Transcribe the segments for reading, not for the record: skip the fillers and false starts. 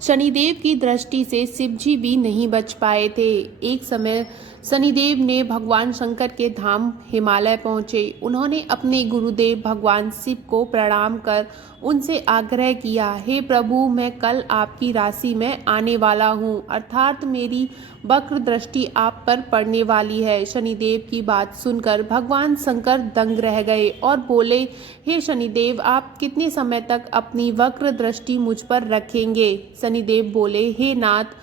शनिदेव की दृष्टि से शिव जी भी नहीं बच पाए थे। एक समय शनिदेव ने भगवान शंकर के धाम हिमालय पहुंचे। उन्होंने अपने गुरुदेव भगवान शिव को प्रणाम कर उनसे आग्रह किया, हे प्रभु, मैं कल आपकी राशि में आने वाला हूँ, अर्थात मेरी वक्र दृष्टि आप पर पड़ने वाली है। शनिदेव की बात सुनकर भगवान शंकर दंग रह गए और बोले, हे शनिदेव, आप कितने समय तक अपनी वक्र दृष्टि मुझ पर रखेंगे? शनिदेव बोले, हे नाथ,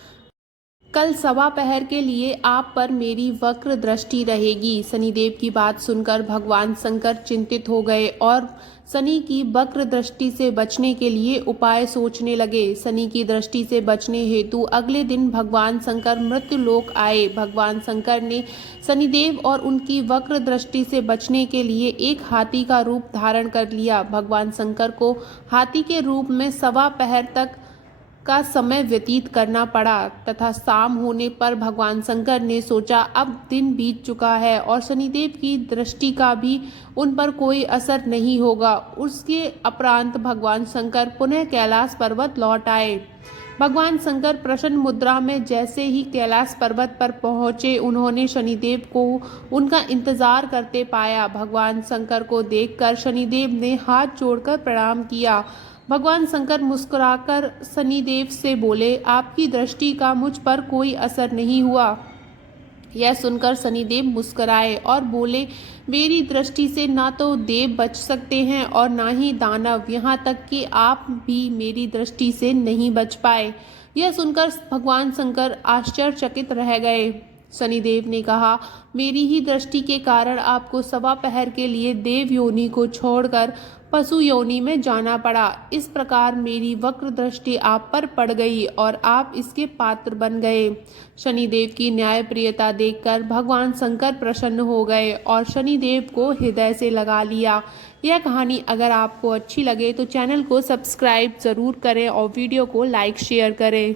कल सवा पहर के लिए आप पर मेरी वक्र दृष्टि रहेगी। शनिदेव की बात सुनकर भगवान शंकर चिंतित हो गए और शनि की वक्र दृष्टि से बचने के लिए उपाय सोचने लगे। शनि की दृष्टि से बचने हेतु अगले दिन भगवान शंकर मृत्युलोक आए। भगवान शंकर ने शनिदेव और उनकी वक्र दृष्टि से बचने के लिए एक हाथी का रूप धारण कर लिया। भगवान शंकर को हाथी के रूप में सवा पहर तक का समय व्यतीत करना पड़ा तथा शाम होने पर भगवान शंकर ने सोचा, अब दिन बीत चुका है और शनिदेव की दृष्टि का भी उन पर कोई असर नहीं होगा। उसके उपरांत भगवान शंकर पुनः कैलाश पर्वत लौट आए। भगवान शंकर प्रसन्न मुद्रा में जैसे ही कैलाश पर्वत पर पहुंचे, उन्होंने शनिदेव को उनका इंतजार करते पाया। भगवान शंकर को देखकर शनिदेव ने हाथ जोड़कर प्रणाम किया। भगवान शंकर मुस्कुराकर शनिदेव से बोले, आपकी दृष्टि का मुझ पर कोई असर नहीं हुआ। यह सुनकर शनिदेव मुस्कुराए और बोले, मेरी दृष्टि से ना तो देव बच सकते हैं और ना ही दानव, यहाँ तक कि आप भी मेरी दृष्टि से नहीं बच पाए। यह सुनकर भगवान शंकर आश्चर्यचकित रह गए। शनिदेव ने कहा, मेरी ही दृष्टि के कारण आपको सवा पहर के लिए देव योनि को छोड़कर पशु योनि में जाना पड़ा। इस प्रकार मेरी वक्र दृष्टि आप पर पड़ गई और आप इसके पात्र बन गए। शनिदेव की न्यायप्रियता देखकर भगवान शंकर प्रसन्न हो गए और शनिदेव को हृदय से लगा लिया। यह कहानी अगर आपको अच्छी लगे तो चैनल को सब्सक्राइब ज़रूर करें और वीडियो को लाइक शेयर करें।